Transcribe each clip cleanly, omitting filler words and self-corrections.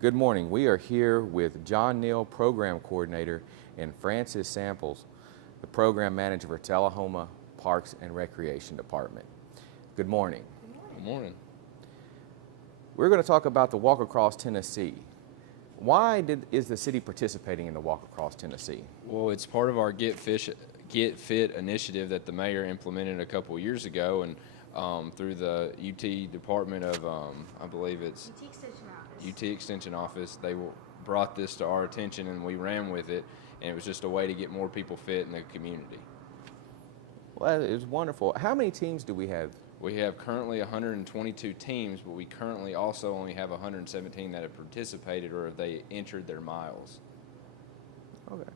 Good morning. We are here with Jon Neal, Program Coordinator, and Francis Samples, the Program Manager for Tullahoma Parks and Recreation Department. Good morning. Good morning. We're going to talk about the Walk Across Tennessee. Why is the city participating in the Walk Across Tennessee? Well, it's part of our Get Fit initiative that the mayor implemented a couple of years ago, and through the UT Department of, I believe it's UT Extension Office, they brought this to our attention and we ran with it, and it was just a way to get more people fit in the community. Well, it was wonderful. How many teams do we have? We have currently 122 teams, but we currently also only have 117 that have participated or have they entered their miles. Okay.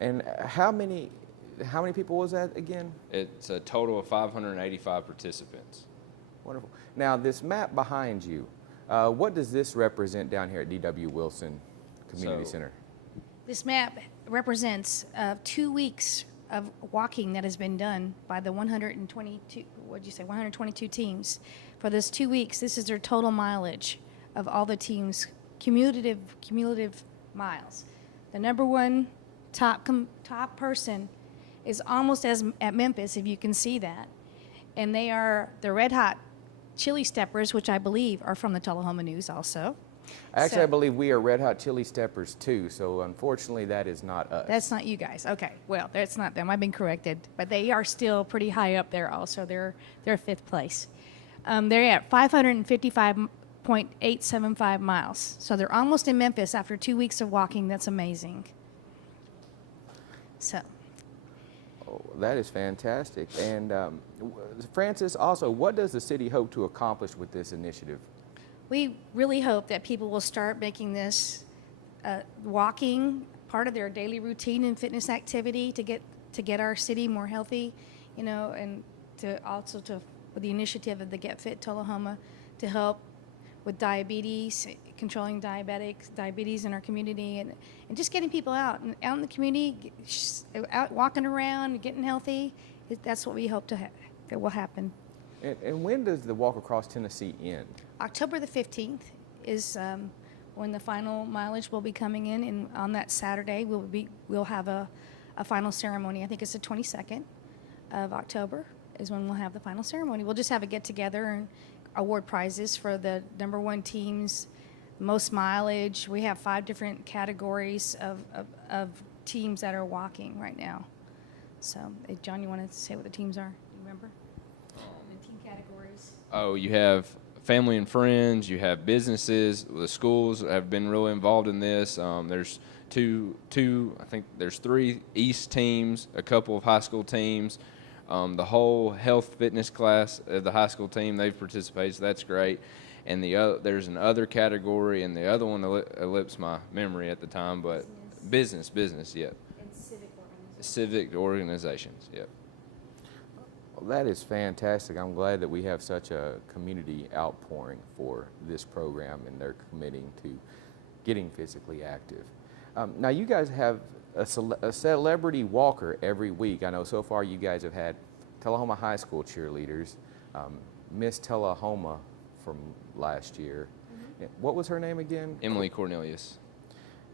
And how many people was that again? It's a total of 585 participants. Wonderful. Now, this map behind you, what does this represent down here at D.W. Wilson Community Center? This map represents 2 weeks of walking that has been done by the 122 teams. For those 2 weeks, this is their total mileage of all the teams, cumulative miles. The number one top person is almost as at Memphis, if you can see that. And they are the Red Hot Chili Steppers, which I believe are from the Tullahoma News also. Actually, I believe we are Red Hot Chili Steppers too, so unfortunately that is not us. That's not you guys. Okay, well, that's not them. I've been corrected. But they are still pretty high up there also. They're fifth place. They're at 555.875 miles. So they're almost in Memphis after 2 weeks of walking. That's amazing. So. Oh, that is fantastic. And Francis, also, what does the city hope to accomplish with this initiative? We really hope that people will start making this walking part of their daily routine and fitness activity to get our city more healthy, and with the initiative of the Get Fit Tullahoma to help with diabetes, controlling diabetes in our community, and just getting people out in the community, out walking around, getting healthy. That's what we hope that will happen. And when does the Walk Across Tennessee end? October the 15th is when the final mileage will be coming in, and on that Saturday we'll have a final ceremony. I think it's the 22nd of October is when we'll have the final ceremony. We'll just have a get-together and award prizes for the number one teams, most mileage. We have 5 different categories of teams that are walking right now. So, John, you want to say what the teams are? Do you remember? The team categories. Oh, you have family and friends, you have businesses, the schools have been really involved in this. There's I think there's 3 East teams, a couple of high school teams. The whole health fitness class of the high school team, they've participated, so that's great. And there's an other category, and the other one elapsed my memory at the time, but business, yep. And Civic organizations, yep. Well, that is fantastic. I'm glad that we have such a community outpouring for this program, and they're committing to getting physically active. Now, you guys have a celebrity walker every week. I know so far you guys have had Tullahoma High School cheerleaders, Miss Tullahoma from last year. Mm-hmm. What was her name again? Emily Cornelius.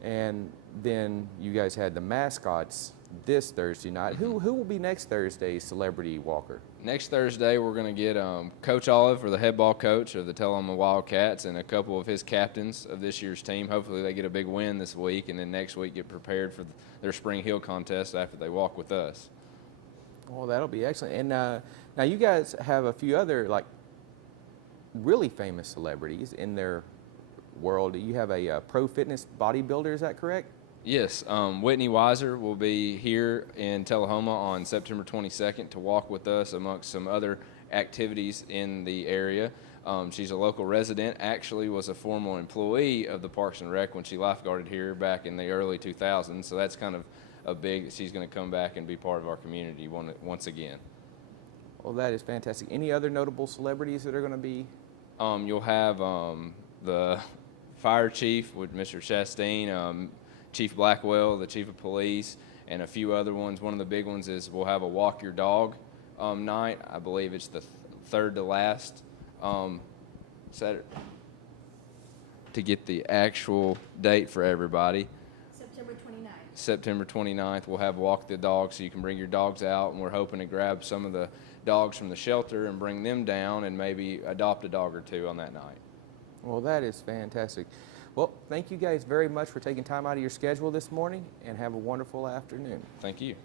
And then you guys had the mascots this Thursday night. Who will be next Thursday's celebrity walker? Next Thursday, we're going to get Coach Olive, or the head ball coach of the Tullahoma Wildcats, and a couple of his captains of this year's team. Hopefully they get a big win this week, and then next week get prepared for their spring hill contest after they walk with us. Well, that'll be excellent. And now you guys have a few other really famous celebrities in their world. You have a pro fitness bodybuilder, is that correct? Yes, Whitney Weiser will be here in Tullahoma on September 22nd to walk with us amongst some other activities in the area. She's a local resident, actually was a former employee of the Parks and Rec when she lifeguarded here back in the early 2000s, so that's kind of she's going to come back and be part of our community once again. Well, that is fantastic. Any other notable celebrities that are going to be? You'll have the fire chief with Mr. Chastain, Chief Blackwell, the chief of police, and a few other ones. One of the big ones is we'll have a walk your dog night. I believe it's the third to last Saturday. to get the actual date for everybody. September 29th. September 29th, we'll have Walk the Dog, so you can bring your dogs out, and we're hoping to grab some of the dogs from the shelter and bring them down and maybe adopt a dog or two on that night. Well, that is fantastic. Well, thank you guys very much for taking time out of your schedule this morning, and have a wonderful afternoon. Thank you.